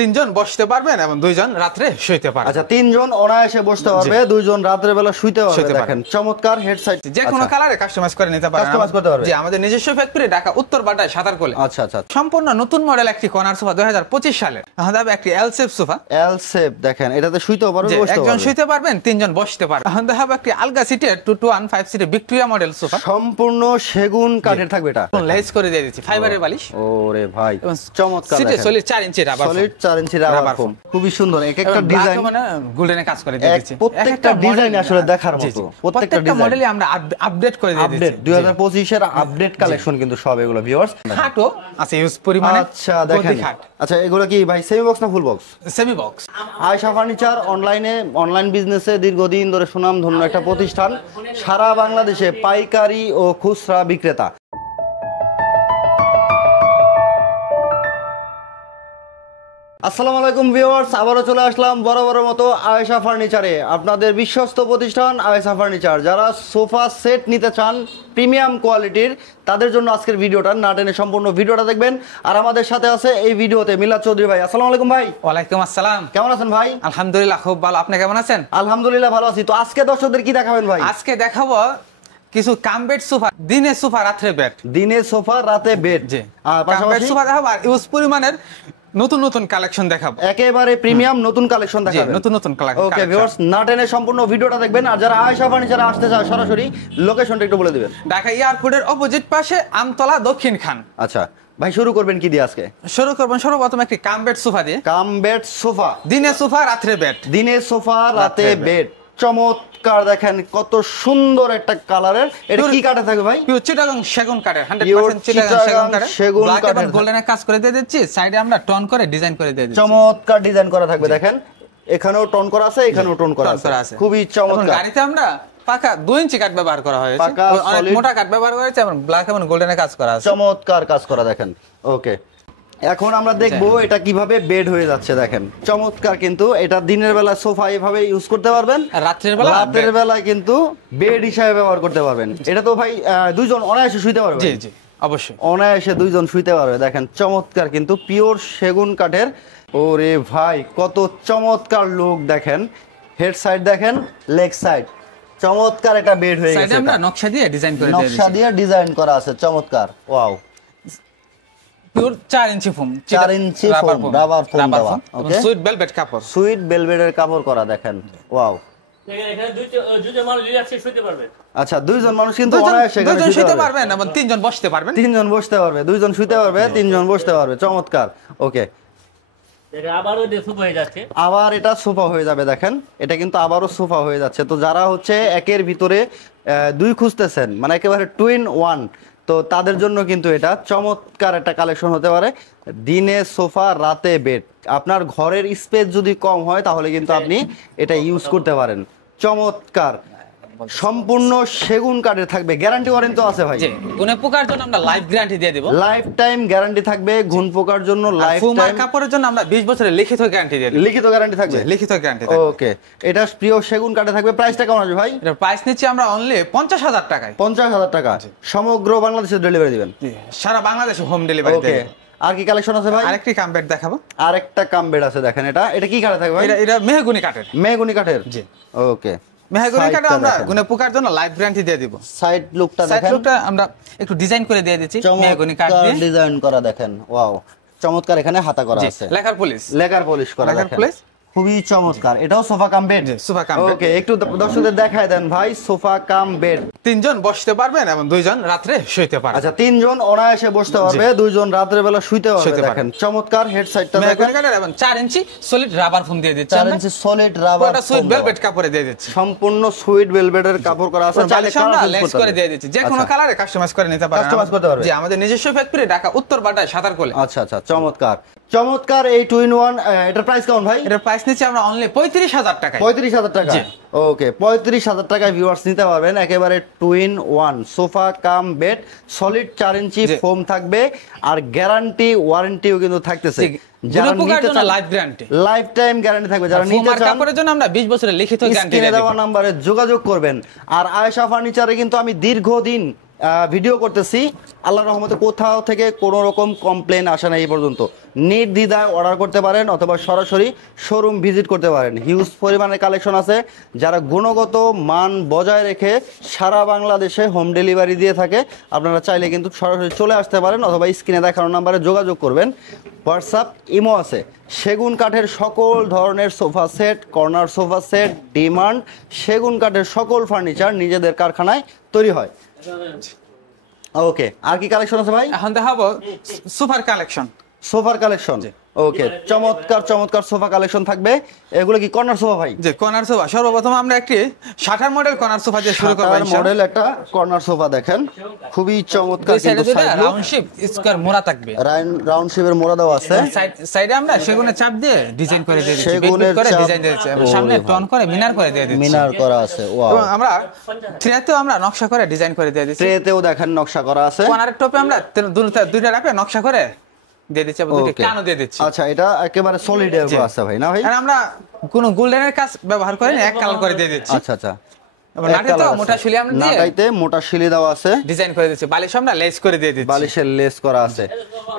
তিনজন বসতে পারবেন এবং দুইজন রাত্রে শুইতে পারবেন। আচ্ছা, তিনজন অনায়াসে বসতে পারবে, দুইজন রাতের বেলা শুইতে পারবে। দেখেন চমৎকার হেড সাইড, যে কোনো কালারে কাস্টমাইজ করে নিতে পারবেন। কাস্টমাইজ করতে পারবে। জি, আমাদের নিজস্ব ফ্যাক্টরি ঢাকা উত্তর বাড্ডায় সাতারকোলে। আচ্ছা আচ্ছা, সম্পূর্ণ নতুন মডেল একটি কর্নার সোফা 2025 সালের। এখন হবে একটি এল শেপ সোফা। এল শেপ দেখেন, এটাতে শুইতেও পারবে, বসতেও একজন পারবে। শুইতে পারবেন, তিনজন বসতে পারবেন। এখন হবে একটি আলগা সিটের 215 সিটের ভিক্টোরিয়া মডেল সোফা। সম্পূর্ণ সেগুন কাঠের থাকবে এটা। লেস করে দিয়ে দিচ্ছি, ফাইবারের বালিশ। ওরে ভাই চমৎকার, সিটে solid 4 inch rubber, solid 4 inch rubber foam, খুবই সুন্দর। এক একটা ডিজাইন মানে গোল্ডেনে কাজ করে দিয়ে দিচ্ছি। প্রত্যেকটা ডিজাইন আসলে দেখার মতো, প্রত্যেকটা মডেলই আমরা আপডেট করে দিয়ে দিচ্ছি। 2025 এর আপডেট কালেকশন কিন্তু সব এগুলো ভিউয়ার্স। খাটও আছে ইউজ পরিমাণে। আচ্ছা দেখেন, আচ্ছা এগুলো কি ভাই সেমি বক্স না full box? Semi box. Ayesha furniture online বিজনেসে দীর্ঘদিন ধরে সুনামধন্য একটা প্রতিষ্ঠান, সারা বাংলাদেশে পাইকারি ও খুচরা বিক্রেতা। আসসালামু আলাইকুম ভিউয়ার্স, আবারও চলে আসলাম বরাবরের মতো আয়েশা ফার্নিচারে, আপনাদের বিশ্বস্ত প্রতিষ্ঠান আয়েশা ফার্নিচার। যারা সোফা সেট নিতে চান প্রিমিয়াম কোয়ালিটির, তাদের জন্য আজকের ভিডিওটা না টেনে সম্পূর্ণ ভিডিওটা দেখবেন। আর আমাদের সাথে আছে এই ভিডিওতে মিলাদ চৌধুরী ভাই। আসসালামু আলাইকুম ভাই। ওয়ালাইকুম আসসালাম। কেমন আছেন ভাই? আলহামদুলিল্লাহ খুব ভালো, আপনি কেমন আছেন? আলহামদুলিল্লাহ ভালো আছি। তো আজকে দর্শকদের কি দেখাবেন ভাই? আজকে দেখাবো কিছু কাম বেড সোফা, দিনে সোফা রাত্রে বেড। দিনে সোফা রাতে বেড, জি। কাম বেড সোফা দেখাবো আর ইউজ পরিমাণের নতুন কালেকশন দেখাবো, একেবারে প্রিমিয়াম নতুন কালেকশন দেখাবেন। নতুন কালেকশন। ওকে ভিউয়ার্স, না টেনে সম্পূর্ণ ভিডিওটা দেখবেন। আর যারা আয়েশা ফার্নিচারে আসতে চায় সরাসরি লোকেশনটা একটু বলে দিবেন। ঢাকা এয়ারপোর্টের অপোজিট পাশে আমতলা দক্ষিণ খান। আচ্ছা ভাই, শুরু করবেন কি দিয়ে আজকে? শুরু করবেন সর্বপ্রথম একটি কাম বেড সোফা দিয়ে। কাম বেড সোফা, দিনে সোফা রাত্রে বেড। দিনে সোফা রাতে বেড, চমৎকার। দেখেন কত সুন্দর একটা কালারের। এটা কি কাঠে থাকবে ভাই? পিওর চিটাগাং সেগুন কাঠের, 100% চিটাগাং সেগুন কাঠের, সেগুন ব্ল্যাক এবং কাঠের গোল্ডেনে কাজ করে দিয়ে দিচ্ছি। সাইডে আমরা টোন করে ডিজাইন করে দিয়ে দিচ্ছি। চমৎকার ডিজাইন করা থাকবে। দেখেন এখানেও টোন করা আছে, এখানেও টোন করা আছে, খুবই চমৎকার। গাড়িতে আমরা পাকা 2 ইঞ্চি কাঠ ব্যবহার করা হয়েছে, পাকা অনেক মোটা কাঠ ব্যবহার করা হয়েছে এবং ব্ল্যাক এবং গোল্ডেনে কাজ করা আছে। চমৎকার কাজ করা দেখেন। ওকে, এখন আমরা দেখবো এটা কিভাবে বেড হয়ে যাচ্ছে। দেখেন চমৎকার, কিন্তু এটা দিনের বেলা সোফা এভাবে ইউজ করতে পারবেন, রাতের বেলা কিন্তু বেড হিসাবে ব্যবহার করতে পারবেন। এটা তো ভাই দুইজন অনায়াসে শুইতে পারবে। জি জি অবশ্যই, অনায়াসে দুইজন শুইতে পারবে। দেখেন চমৎকার, কিন্তু পিওর সেগুন কাঠের। ওরে ভাই কত চমৎকার লুক। দেখেন হেড সাইড, দেখেন লেগ সাইড, চমৎকার একটা বেড হয়ে গেছে। আমরা নকশা দিয়ে ডিজাইন করে দিয়েছি, নকশা দিয়ে ডিজাইন করা আছে, চমৎকার। ওয়াও, পিওর 4 ইঞ্চি ফোম, 4 ইঞ্চি ফোম, রাবার ফোম দেওয়া। ওকে, সুইট ভেলভেট কাপড়, সুইট ভেলভেটের কাপড় করা। দেখেন ওয়াও। এখানে দুইজন মানুষ রিল্যাক্সে শুতে পারবে। আচ্ছা, দুইজন মানুষ কিন্তু অনায়াসে দুইজন শুতে পারবেন এবং তিনজন বসতে পারবেন। তিনজন বসতে পারবে, দুইজন শুতে পারবে, তিনজন বসতে পারবে। চমৎকার। ওকে, আবারও সোফা হয়ে যাচ্ছে, আবার এটা সোফা হয়ে যাবে। দেখেন এটা কিন্তু আবারও সোফা হয়ে যাচ্ছে। তো যারা হচ্ছে একের ভিতরে দুই খুঁজতেছেন, মানে একেবারে টুইন ওয়ান, তো তাদের জন্য কিন্তু এটা চমৎকার একটা কালেকশন হতে পারে। দিনে সোফা রাতে বেড, আপনার ঘরের স্পেস যদি কম হয় তাহলে কিন্তু আপনি এটা ইউজ করতে পারেন। চমৎকার, সম্পূর্ণ সেগুন কাঠের থাকবে। গ্যারান্টি ওয়ারেন্টি আছে ভাই? জি, গুণে পোকার জন্য আমরা লাইফ গ্যারান্টি দিয়ে দেব। লাইফ টাইম গ্যারান্টি থাকবে, গুণ পোকার জন্য লাইফ টাইম। কাপড়ের জন্য আমরা 20 বছরের লিখিত গ্যারান্টি দিয়ে দেব। লিখিত গ্যারান্টি থাকবে, লিখিত গ্যারান্টি থাকবে। ওকে, এটা প্রিয় সেগুন কাঠে থাকবে। প্রাইসটা কেমন আসবে ভাই? এর প্রাইস নিচ্ছি আমরা অনলি 50,000 টাকায়। 50,000 টাকা, সমগ্র বাংলাদেশে ডেলিভারি দিবেন? জি, সারা বাংলাদেশে হোম ডেলিভারি দেব। ওকে, আর কি কালেকশন আছে ভাই? আরেকটি কাম বেড দেখাবো। আরেকটা কাম বেড আছে, দেখেন এটা কি কাঠে থাকবে ভাই? এটা মেহগনি কাঠের। মেহগনি কাঠের, জি। ওকে, মেহগনি কাঠে আমরা গুণে পোকার জন্য লাইফ গ্যারান্টি দিয়ে দেব। সাইড লুকটা দেখেন, সাইড লুকটা আমরা একটু ডিজাইন করে দিয়ে দিচ্ছি মেহগনি কাঠ দিয়ে। ডিজাইন করা দেখেন, ওয়াও চমৎকার। এখানে হাতা করা আছে, লেকার পলিশ, লেকার পলিশ করা। দেখেন খুবই চমৎকার। এটাও sofa cum bed? Sofa cum bed. Okay, একটু দর্শকদের দেখায় দেন ভাই, সোফা কাম বেড। তিনজন বসতে পারবেন এবং দুইজন রাত্রে শুইতে পারবেন। আচ্ছা, তিনজন অনায়াসে বসতে পারবে, দুইজন রাতের বেলা শুইতে পারবে। দেখেন চমৎকার হেড সাইডটা দেখেন, এবং 4 ইঞ্চি সলিড রাবার ফোম দিয়ে দিচ্ছি। 4 inch solid rubber foam, sweet velvet কাপড়ে দিয়ে দিচ্ছি। সম্পূর্ণ সুইট ভেলভেটের কাপড় করা আছে। চাইলে আমরা লেস করে দিয়ে দিচ্ছি, যে কোনো কালারে কাস্টমাইজ করে নিতে পারবেন। কাস্টমাইজ করতে পারবে। জি, আমাদের নিজস্ব ফ্যাক্টরি ঢাকা উত্তর বাড্ডায় সাতারকোলে। আচ্ছা আচ্ছা, চমৎকার চমৎকার এই টুইন ওয়ান। এটার প্রাইস কেমন ভাই? এটার প্রাইস নিচ্ছি আমরা অনলি 35,000 টাকায়। 35,000 টাকা, ওকে, 35,000 টাকায় ভিউয়ার্স নিতে পারবেন একেবারে twin one sofa cum bed. Solid 4 ইঞ্চি ফোম থাকবে, আর গ্যারান্টি ওয়ারেন্টিও কিন্তু থাকতেছে। যারা নিতে চান life guarantee, life time guarantee থাকবে। যারা নিতে চান কাপড়ের জন্য আমরা 20 বছরের লিখিত গ্যারান্টি দেব। দেওয়া নম্বরে যোগাযোগ করবেন। আর আয়েশা ফার্নিচারে কিন্তু আমি দীর্ঘদিন ভিডিও করতেছি, আল্লাহর রহমতে কোথাও থেকে কোনো রকম কমপ্লেন আসে না এই পর্যন্ত। নির্দ্বিধায় অর্ডার করতে পারেন অথবা সরাসরি শোরুম ভিজিট করতে পারেন। হিউজ পরিমাণে কালেকশন আছে, যারা গুণগত মান বজায় রেখে সারা বাংলাদেশে হোম ডেলিভারি দিয়ে থাকে। আপনারা চাইলে কিন্তু সরাসরি চলে আসতে পারেন অথবা স্ক্রিনে দেখানো নাম্বারে যোগাযোগ করবেন। হোয়াটসঅ্যাপ, ইমো আছে। সেগুন কাঠের সকল ধরনের sofa set, corner sofa set, demand সেগুন কাঠের সকল ফার্নিচার নিজেদের কারখানায় তৈরি হয়। ওকে, আর কি কালেকশন আছে ভাই? এখন দেখাবো সুপার কালেকশন। সোফার কালেকশন, ওকে, চমৎকার চমৎকার সোফা কালেকশন থাকবে। এগুলো কি কর্নার সোফা ভাই? যে কর্নার সোফা, সর্বপ্রথম আমরা একটি 60 মডেল কর্নার সোফা দিয়ে শুরু করব। মডেল একটা কর্নার সোফা দেখেন, খুবই চমৎকার, কিন্তু রাউন্ড শেপ স্কয়ার মোড়া থাকবে, রাউন্ড শেপের মোড়া দেওয়া আছে। সাইডে আমরা সেগুনের চাপ দিয়ে ডিজাইন করে দিয়ে দিচ্ছি, বেকলিট করে ডিজাইন দিয়ে দিচ্ছি, সামনে টন করে মিনার করে দিয়ে দিচ্ছি, মিনার করা আছে। ওয়াও, এবং আমরা ট্রেতেও আমরা নকশা করে ডিজাইন করে দিয়ে দিচ্ছি। ট্রেতেও দেখেন নকশা করা আছে। কর্নারের টপে আমরা দুইটা রাপে নকশা করে দিয়ে দিচ্ছি, এবং দুটো কানও দিয়ে দিচ্ছি। আচ্ছা, এটা একেবারে সলিড এর উপর আছে ভাই, না ভাই? আর আমরা কোনো গোল্ডেনের কাজ ব্যবহার করি না, এক কালার করে দিয়ে দিচ্ছি। আচ্ছা আচ্ছা, এবং নাটাইতে মোটা শিলি আমরা দিয়ে নাটাইতে মোটা শিলি দেওয়া আছে, ডিজাইন করে দিচ্ছি। বালিশ আমরা লেস করে দিয়ে দিচ্ছি, বালিশের লেস করা আছে।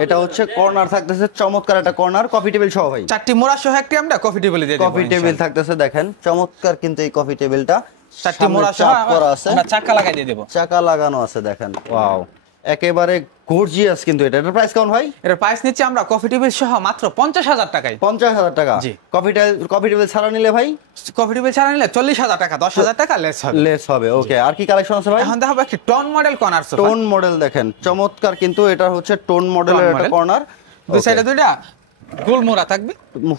এটা হচ্ছে কর্নার থাকতেছে, চমৎকার একটা কর্নার, কফি টেবিল সহ ভাই। 4টি মোড়া সহ একটি আমরা কফি টেবিল দিয়ে দেব। কফি টেবিল থাকতেছে, দেখেন চমৎকার, কিন্তু এই কফি টেবিলটা 4টি মোড়া সহ করা আছে, আমরা চাকা লাগাই দিয়ে দেব। চাকা লাগানো আছে, দেখেন ওয়াও, একেবারে গর্জিয়াস। কিন্তু এটার প্রাইস কেমন ভাই? এর প্রাইস নিচ্ছে আমরা কফি টেবিল সহ মাত্র 50,000 টাকায়। 50,000 টাকা? জি। কফি টেবিল ছাড়া নিলে ভাই? কফি টেবিল ছাড়া নিলে 40,000 টাকা, 10,000 টাকা লেস হবে। লেস হবে, ওকে। আর কি কালেকশন আছে ভাই? এখন দেখাবো একটি tone model corner sofa. Tone model দেখেন, চমৎকার, কিন্তু এটা হচ্ছে টোন মডেলের একটা কর্নার। দুই সাইডে দুইটা গোল মোড়া থাকবে,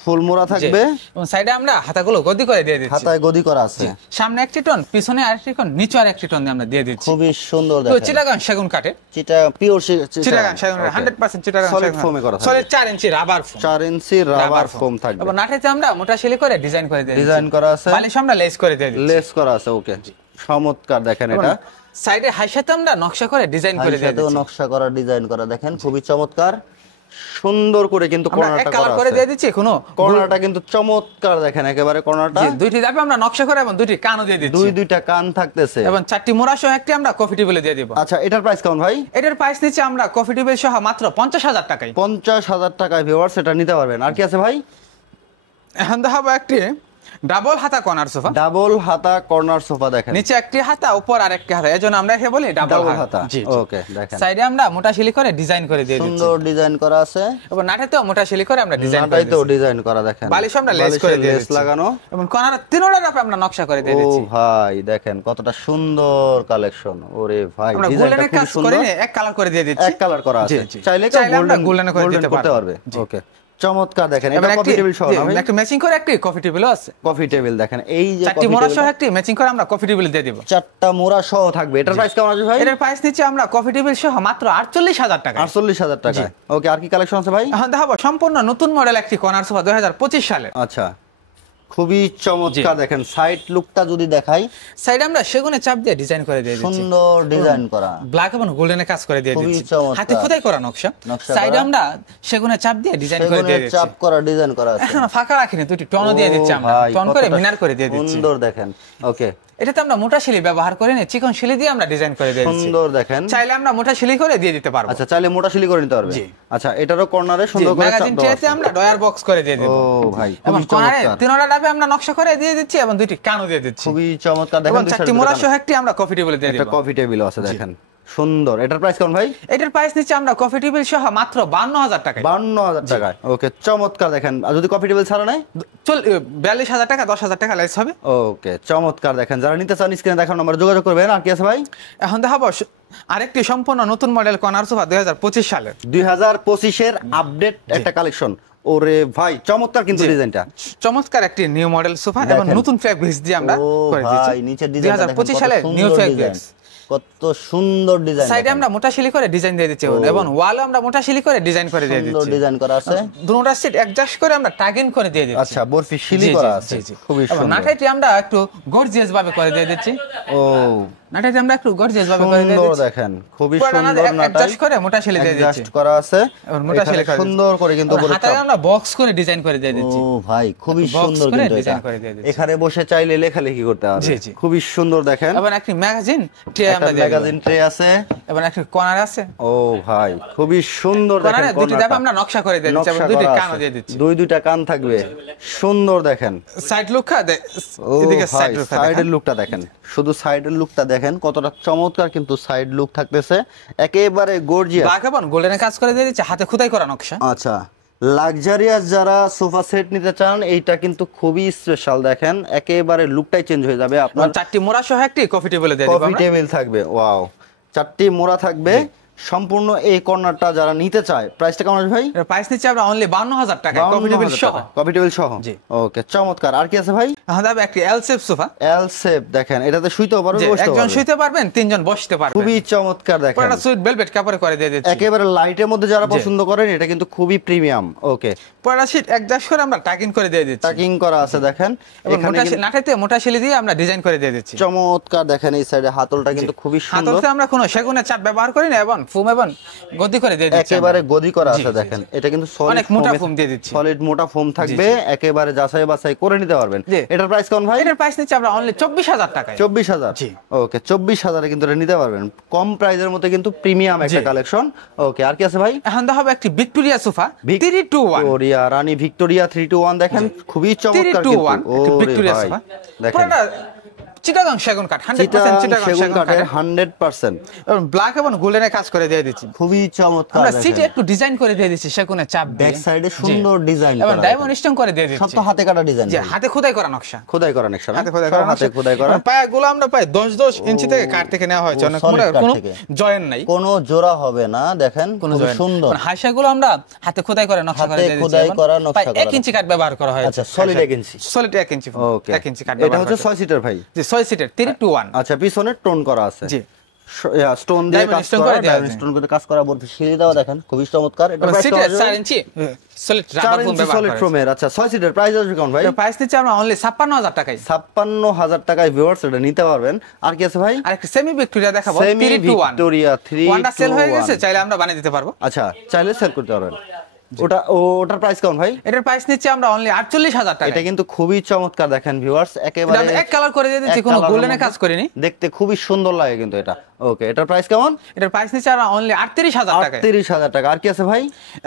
ফুল মোড়া থাকবে, এবং সাইডে আমরা হাতাগুলো গদি করে দিয়ে দিচ্ছি। হাতায় গদি করা আছে, সামনে একটি টোন, পিছনে আরেকটি টোন, নিচে আরেকটি টোন দিয়ে আমরা দিয়ে দিচ্ছি। খুবই সুন্দর তো দেখেন। চিটাগাং সেগুন কাঠের, পিওর চিটাগাং সেগুন 100% চিটাগাং সলিড ফোমে করা থাকবে, solid 4 inch rubber foam, 4 inch rubber foam থাকবে। এবং নাটাইতে আমরা মোটা শিলি করে ডিজাইন করে দিয়ে দিচ্ছি, ডিজাইন করা আছে, বালিশ আমরা লেস করে দিয়ে দিচ্ছি, লেস করা আছে, ওকে, চমৎকার দেখেন। এটা সাইডে হাইসাতে আমরা নকশা করে ডিজাইন করে দিয়ে দিচ্ছি, নকশা করা ডিজাইন করা, দেখেন খুবই চমৎকার, সুন্দর করে কিন্তু কর্নারটা করা আছে, করে দিয়ে দিচ্ছি। কোনো কর্নারটা কিন্তু চমৎকার, দেখেন একেবারে কর্নারটা। দুইটি ধাপে আমরা নকশা করে এবং দুইটি কানও দিয়ে দিচ্ছি, দুইটা কান থাকতেছে, এবং 4টি মোড়া সহ একটি আমরা কফি টেবিলে দিয়ে দিব। আচ্ছা, এটার প্রাইস কেমন ভাই? এটার প্রাইস নিচ্ছে আমরা কফি টেবিল সহ মাত্র 50,000 টাকায়। 50,000 টাকায় ভিউয়ার্স এটা নিতে পারবেন। আর কি আছে ভাই? এখন দেখাবো একটি ডাবল হাতা কর্নার সোফা। ডাবল হাতা কর্নার সোফা দেখেন, নিচে একটি হাতা, উপর আরেকটি হাতা, এজন্য আমরা একে বলি ডাবল হাতা। ওকে, দেখেন সাইডে আমরা মোটা শিলি করে ডিজাইন করে দিয়ে দিচ্ছি, সুন্দর ডিজাইন করা আছে, এবং নাটাতেও মোটা শিলি করে আমরা ডিজাইন করে নাটাইতেও দিচ্ছি, ডিজাইন করা, দেখেন বালিশ আমরা লেস করে দিয়ে দিচ্ছি, লাগানো, এবং কর্নার তিনটা ধাপে আমরা নকশা করে দিয়ে দিচ্ছি। ও ভাই, দেখেন কতটা সুন্দর কালেকশন। ওরে ভাই, আমরা ডিজাইনটা গোল্ডেনের খুব কাজ সুন্দর, করে এক কালার করে দিয়ে দিচ্ছি, এক কালার করা আছে, জি। চাইলে আমরা গোল্ডেন করে দিতে পারবে। ওকে, চমৎকার, দেখেন এটা কফি টেবিল সহ না ভাই? একটা ম্যাচিং করে একটি কফি টেবিলও আছে, কফি টেবিল দেখেন, এই যে 4টি মোড়া সহ একটি ম্যাচিং করে আমরা কফি টেবিল দিয়ে দেব। 4টা মোড়া সহ থাকবে। এটার প্রাইস কেমন আছে ভাই? এটার প্রাইস নিচ্ছে আমরা কফি টেবিল সহ মাত্র 48,000 টাকা। 48,000 টাকা, ওকে। আর কি কালেকশন আছে ভাই? এখন দেখাবো সম্পূর্ণ নতুন মডেল একটি কর্নার সোফা 2025 সালে। আচ্ছা, খুবই চমৎকার, দেখেন সাইড লুকটা যদি দেখাই, সাইডে আমরা সেগুনের চাপ দিয়ে ডিজাইন করে দিয়ে দিচ্ছি, সুন্দর ডিজাইন করা, ব্ল্যাক এবং গোল্ডেনের কাজ করে দিয়ে খুবই দিচ্ছি, চমৎকার। হাতে খোদাই করা নকশা। সাইডে করা। আমরা সেগুনের চাপ দিয়ে ডিজাইন করে দিয়ে দিচ্ছি, চাপ করা ডিজাইন করা আছে, এখন ফাঁকা রাখিনি, দুটি টনও দিয়ে দিচ্ছি আমরা, ভাই, টন করে কতটা মিনার করে দিয়ে দিচ্ছি, সুন্দর দেখেন। ওকে, এটাতে আমরা মোটা শিলি ব্যবহার করি না, চিকন শিলি দিয়ে আমরা ডিজাইন করে দিয়ে দিচ্ছি, সুন্দর দেখেন। চাইলে আমরা মোটা শিলি করে দিয়ে দিতে পারবো। আচ্ছা, চাইলে মোটা শিলি করে নিতে পারবে। জি। আচ্ছা, এটারও কর্নারে সুন্দর করে চাপ ম্যাগাজিন দেওয়া ট্রেতে আছে। আমরা ডয়ার বক্স করে দিয়ে দেব। ও ভাই, এবং খুবই কর্নারে চমৎকার, তিনটা ধাপে আমরা নকশা করে দিয়ে দিচ্ছি, এবং দুইটি কানও দিয়ে দিচ্ছি, খুবই চমৎকার, দেখেন এবং দুই 4টি সাইডে মোড়া দুটো সহ একটি আমরা কফি টেবিলে দিয়ে একটা দেব। কফি টেবিলও আছে, দেখেন সুন্দর। এটার প্রাইস কেমন ভাই? এটার প্রাইস নিচ্ছে আমরা কফি টেবিল সহ মাত্র 52,000 টাকায়। 52,000 টাকায়, ওকে, চমৎকার দেখেন। আর যদি কফি টেবিল ছাড়া নাই? 42,000 টাকা, 10,000 টাকা লেস হবে। ওকে, চমৎকার দেখেন। যারা নিতে চান স্ক্রিনে দেখানো নাম্বারে যোগাযোগ করবেন। আর কি আছে ভাই? এখন দেখাবো আরেকটি সম্পূর্ণ নতুন মডেল কর্নার সোফা 2025 সালের, 2025 আপডেট একটা কালেকশন। ওরে ভাই, চমৎকার কিন্তু ডিজাইনটা, চমৎকার একটি নিউ মডেল সোফা, এবং দেখেন। নতুন ফ্যাব্রিক্স দিয়ে আমরা ও করে ভাই, দিয়েছি। নিচের ডিজাইনটা দেখেন, 2025 সালের নিউ ফ্যাব্রিক্স, কত সুন্দর ডিজাইন। সাইডে আমরা মোটা শিলি করে ডিজাইন দিয়ে দিচ্ছি, এবং ওয়ালে আমরা মোটা শিলি করে ডিজাইন করে দিয়ে সুন্দর দিচ্ছি, ডিজাইন করা আছে, দুটোটা সিট অ্যাডজাস্ট করে আমরা টাগিন করে দিয়ে দিচ্ছি। আচ্ছা, বরফি শিলি করা আছে, খুবই এবং সুন্দর। নাটাইটি আমরা একটু গর্জিয়াস ভাবে করে দিয়ে দিচ্ছি। ও নাটাইতে আমরা একটু গর্জিয়াস ভাবে করে দিয়ে সুন্দর দিচ্ছি। দেখেন, খুবই পুরোটা না সুন্দর নাটাই অ্যাডজাস্ট করে মোটা সেলাই দিয়ে দিচ্ছি। অ্যাডজাস্ট করা আছে, এবং মোটা সেলাই করে সুন্দর করে কিন্তু উপরে হাতায় আমরা বক্স করে ডিজাইন করে দিয়ে দিচ্ছি। ও ভাই খুবই box সুন্দর করে কিন্তু design এটা করে দিয়ে দিচ্ছি। এখানে বসে চাইলে লেখালেখি করতে পারবে। জি, জি। খুবই সুন্দর দেখেন, এবং একটি ম্যাগাজিন ট্রে একটা আমরা দিয়ে দিলাম। ম্যাগাজিন ট্রে আছে। এবং একটি কর্নার আছে, ও ভাই খুবই সুন্দর দেখেন, কর্নারে দুটি কর্নারটা। ধাপ আমরা নকশা করে দিয়ে দিচ্ছি এবং নকশা দুটি করা কানও আছে। দিয়ে দিচ্ছি। দুইটা কান থাকবে, সুন্দর দেখেন। সাইড লুকটা ও এদিকে ভাই সাইড লুকটা সাইডের লুকটা দেখেন, শুধু সাইডের লুকটা দেখেন কতটা চমৎকার কিন্তু সাইড লুক থাকতেছে, একেবারে গর্জিয়াস। ব্ল্যাক এবং গোল্ডেনের কাজ করে দিয়ে দিচ্ছি, হাতে খোদাই করা নকশা। আচ্ছা, লাক্সারিয়াস যারা সোফা সেট নিতে চান এইটা কিন্তু খুবই স্পেশাল দেখেন, একেবারে লুকটাই চেঞ্জ হয়ে যাবে। আপনার চারটি মোড়া সহ একটি কফি টেবিলে দিয়ে দিব কফি আমরা। টেবিল থাকবে, ওয়াও, 4টি মোড়া থাকবে সম্পূর্ণ। এই কর্নারটা যারা নিতে চায় প্রাইসটা কেমন আছে ভাই? এর প্রাইস নিচ্ছে আমরা অনলি 52,000 টাকা কফি টেবিল সহ। কফি টেবিল সহ, জি। ওকে, চমৎকার। আর কি আছে ভাই? এখন দাও একটি এল শেপ সোফা, এল শেপ দেখেন, এটাতে শুইতেও পারবে, যে বসতেও একজন পারবে। শুইতে পারবেন, তিনজন বসতে পারবেন। খুবই চমৎকার দেখেন, পুরোটা সুইট ভেলভেট কাপড়ে করে দিয়ে দিচ্ছি। একেবারে লাইটের মধ্যে যারা পছন্দ করেন এটা কিন্তু খুবই প্রিমিয়াম। ওকে, পুরোটা শীট অ্যাডজাস্ট করে আমরা টাকিং করে দিয়ে দিচ্ছি। টাকিং করা আছে দেখেন, এবং এখানে মোটা কিন্তু নাটাইতে মোটা শিলি দিয়ে আমরা ডিজাইন করে দিয়ে দিচ্ছি। চমৎকার দেখেন, এই সাইডে হাতলটা কিন্তু খুবই সুন্দর, হাতলতে আমরা কোনো সেগুনের চাপ ব্যবহার করি না এবং ফোম এবং গদি করে দিয়ে দিচ্ছি। একেবারে গদি করা জি, আছে জি, দেখেন। জি। এটা কিন্তু সলিড অনেক মোটা ফোম দিয়ে দিচ্ছি। সলিড মোটা ফোম থাকবে, একেবারে যাচাই বাছাই করে নিতে পারবেন। জি। এটার প্রাইস কেমন ভাই? এটার প্রাইস নিচ্ছে আমরা অনলি 24,000 টাকায়। 24,000। জি। ওকে, 24,000 কিন্তু এটা নিতে পারবেন, কম প্রাইসের মধ্যে কিন্তু প্রিমিয়াম একটা জি। কালেকশন। ওকে, আর কি আছে ভাই? এখন দেখা হবে একটি ভিক্টোরিয়া সোফা 3-2-1। ভিক্টোরিয়া, রানী ভিক্টোরিয়া 3-2-1 দেখেন, খুবই চমৎকার 3-2-1 কিন্তু। একটি ওরে ভিক্টোরিয়া ভাই, সোফা। দেখেন পুরোটা চিটাগাং সেগুন কাঠ, 100% চিটাগাং সেগুন সেগুন কাঠের কাঠের 100%। এবং ব্ল্যাক এবং গোল্ডেনের কাজ করে দিয়ে দিচ্ছি। খুবই চমৎকার আমরা দেখেন। সিটে একটু ডিজাইন করে দিয়ে দিচ্ছি সেগুনের চাপ দিয়ে। ব্যাক সাইডে জি। সুন্দর ডিজাইন এবং করা, ডায়মন্ড স্টোন করে দিয়ে সব দিচ্ছি। তো হাতে কাটা ডিজাইন, যে হাতে খোদাই করা নকশা। খোদাই করা নকশা না? হাতে খোদাই সব করা হাতে নকশা। খোদাই করা। পায়াগুলো আমরা প্রায় 10 ইঞ্চি থেকে কাঠ থেকে নেওয়া হয়েছে, অনেক solid মোটা, কাঠ কোনো থেকে। জয়েন নাই। কোনো জোড়া হবে না, দেখেন কোনো খুব জয়েন সুন্দর। হাইসাগুলো আমরা হাতে খোদাই করে নকশা করে হাতে দিয়ে দিচ্ছি। খোদাই এবং করা নকশা প্রায় করা। 1 ইঞ্চি কাঠ ব্যবহার করা হয়েছে। আচ্ছা, solid 1 ইঞ্চি। সলিড 1 ইঞ্চি। ওকে, 1 ইঞ্চি কাঠ এটা ব্যবহার হচ্ছে করা 6 সিটার ভাই। যে 6 সিটের 3-2-1। আচ্ছা, পিছনে টোন করা আছে। জি। স্টোন দিয়ে Diamond কাজ stone করা, করে দেওয়া ডায়মন্ড আছে। স্টোন করে কাজ করা, বলতে সিঁড়ি দাও দেখেন, খুবই চমৎকার। এটা প্রাইস সিটের কেমন? 4 ইঞ্চি সলিড 4 রাবার ফোম ইঞ্চি ব্যবহার সলিড করা হয়েছে। ফ্রমের। আচ্ছা, 6 সিটার প্রাইস আসবে কেমন ভাই? এর প্রাইস নিচ্ছে আমরা অনলি 56,000 টাকায়। 56,000 টাকায় ভিউয়ার্স এটা নিতে পারবেন। আর কি আছে ভাই? আর একটা সেমি ভিক্টোরিয়া দেখাবো সেমি 3-2-1। ভিক্টোরিয়া 3-2-1। ওয়ানটা সেল হয়ে গেছে, চাইলে আমরা বানিয়ে দিতে পারবো। আচ্ছা, চাইলে সেল করতে পারবেন। ওটার প্রাইস কেমন ভাই? এটার প্রাইস নিচ্ছে আমরা অনলি 48,000 টাকা। এটা কিন্তু খুবই চমৎকার দেখেন ভিউয়ার্স, একেবারে এটা আমরা এক কালার করে দিয়ে দিচ্ছি, এক কোনো কালারের গোল্ডেনে মধ্যে। কাজ করিনি। দেখতে খুবই সুন্দর লাগে কিন্তু এটা। ওকে, এটার প্রাইস কেমন? এটার প্রাইস নিচ্ছে আমরা অনলি 38,000 টাকা। 38,000 টাকা। আর কি আছে ভাই?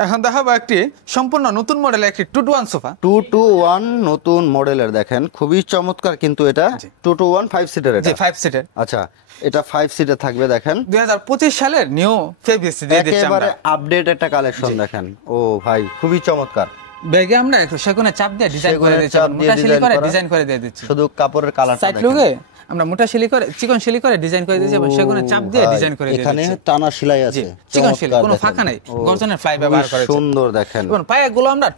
এখন দেখাবো একটি সম্পূর্ণ নতুন মডেলের একটি 2-2-1 সোফা। 2-2-1 নতুন মডেলের দেখেন, খুবই চমৎকার কিন্তু এটা। 2-2-1 5 সিটার এটা। জি 5 সিটের। আচ্ছা, এটা 5 সিটার থাকবে দেখেন, 2025 সালের নিউ ফেব্রিক্স দিয়ে দিচ্ছি আমরা। একেবারে আপডেট একটা কালেকশন দেখেন। ও ভাই, খুবই চমৎকার। ব্যাগে আমরা একটু সেগুনের চাপ দিয়ে ডিজাইন করে সেগুনের দিচ্ছি, চাপ দিয়ে মোটা শিলি করে design করা। ডিজাইন করে দিয়ে দিচ্ছি। শুধু কাপড়ের কালারটা সাইড দেখেন। লুকে আমরা মোটা শিলি করে চিকন শিলি করে ডিজাইন করে দিয়েছি এবং সেগুনের চাপ দিয়ে ভাই, ডিজাইন করে দিয়ে এখানে দিচ্ছি। টানা সেলাই জি, আছে, চিকন শিলি, চমৎকার কোনো দেখেন। ফাঁকা নাই, ও, গর্জনের ফ্লাই খুবই ব্যবহার করেছি। সুন্দর দেখেন। এবং পায়াগুলো আমরা